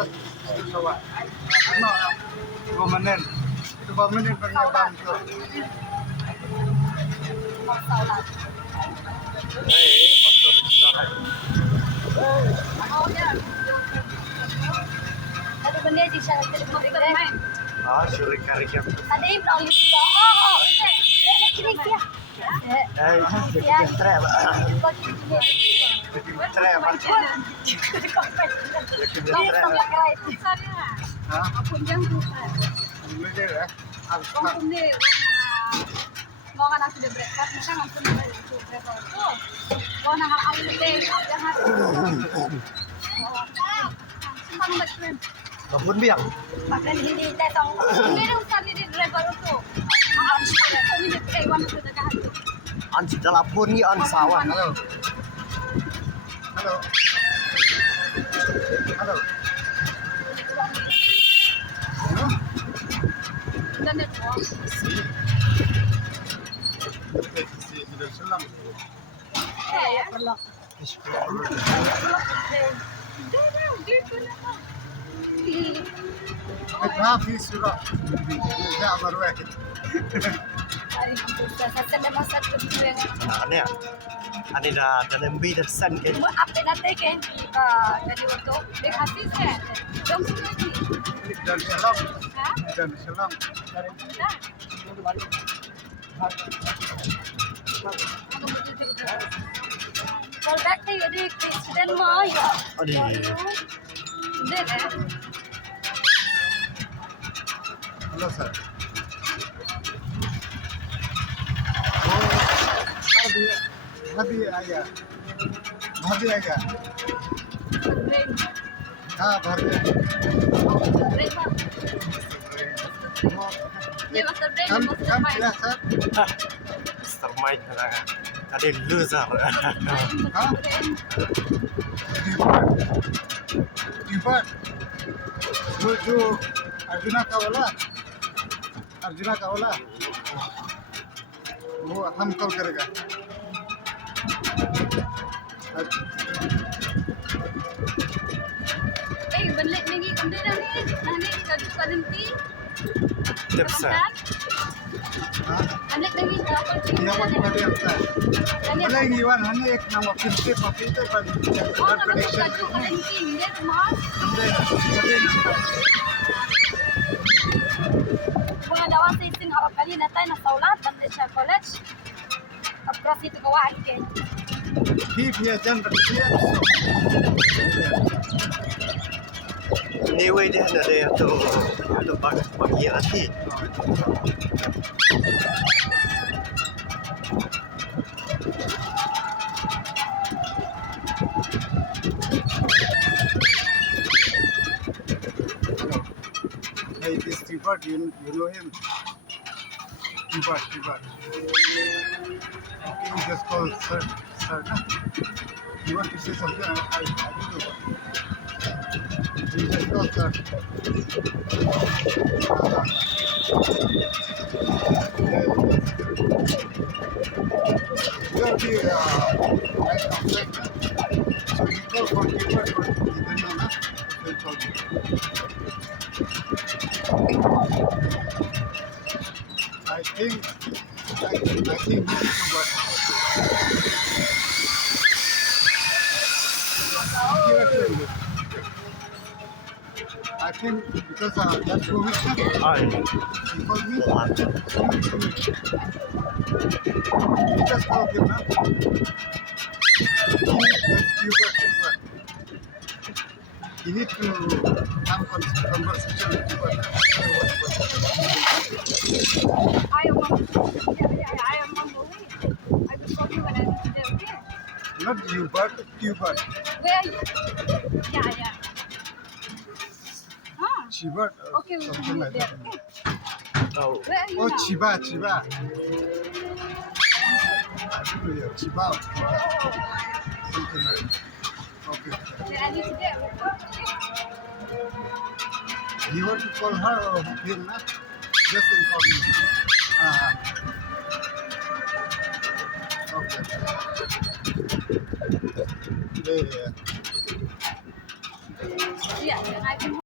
oras sawa. Ano, 2 menit. 2 menit pagnyabang ko. Ada benda di sana telefon itu main. Sulit kari siya. Ada yang tahu juga. Oh, ini dia. Ya, tre ba? Tre ba? Ha? Hindi eh. Mau kan aku udah breakfast, maka langsung dari itu breakfast tuh. Mau nanggal aku deh, jangan. Simpang betul. Babon biyak. Makan ini tetong. Ini usah di driver itu. Ang siya ko ni Taiwan sa dagahan. An si telepon ni an sawan. Halo. Halo. Halo. Halo. Dan itu. Sudah selang. Ya, perlu. ما في سرعة لا أمر واحد Ani dah lebih dari sen kan? Update nanti kan dari waktu dikasih kan, dong lagi. Dan selang, dan selang. Kalau back tu jadi presiden mau ya. Aduh. Sudah deh. Halo sir. भाभी आ गया भाभी आ गया हाँ भर गया हम किया sir Mr. Mike na ada loser हाँ कीपर जो अर्जुना का वाला वो हम कॉल करेगा balik lagi kemudian ni kat berhenti. Tersa. Balik lagi ke apa sih? Dia waktu tadi apa? Balik Iwan, hanya ek nama filter papi itu pada connection. Berhenti dia semua. Wala daw sa isin harap kali natay na saulat at sa college. Apras ito gawain kay. Dia jangan dia. Anyway, dia ada itu bagian nanti. Hey, this Stewart, you know him? Stewart. Okay, you just call sir. You want to say something? I don't know. You just call sir. You'll be right outside. So you call for Stewart, but you don't know, huh? They'll call you. I think this is what. I think because that's provision. He called me. He just called him now. You need to have conversation with people. I am on movie. I will call you when I'm there, okay? Not you, but Hubert. Where are you? Yeah. Hubert. Okay, we Something can like meet that. there. Okay. Where are you Oh, now? Chiba. I don't know, yeah, Chiba. Something like that. Okay. Yeah, I need to get. You want to call her or him, nah? Just inform me. Okay. Yeah. Yeah,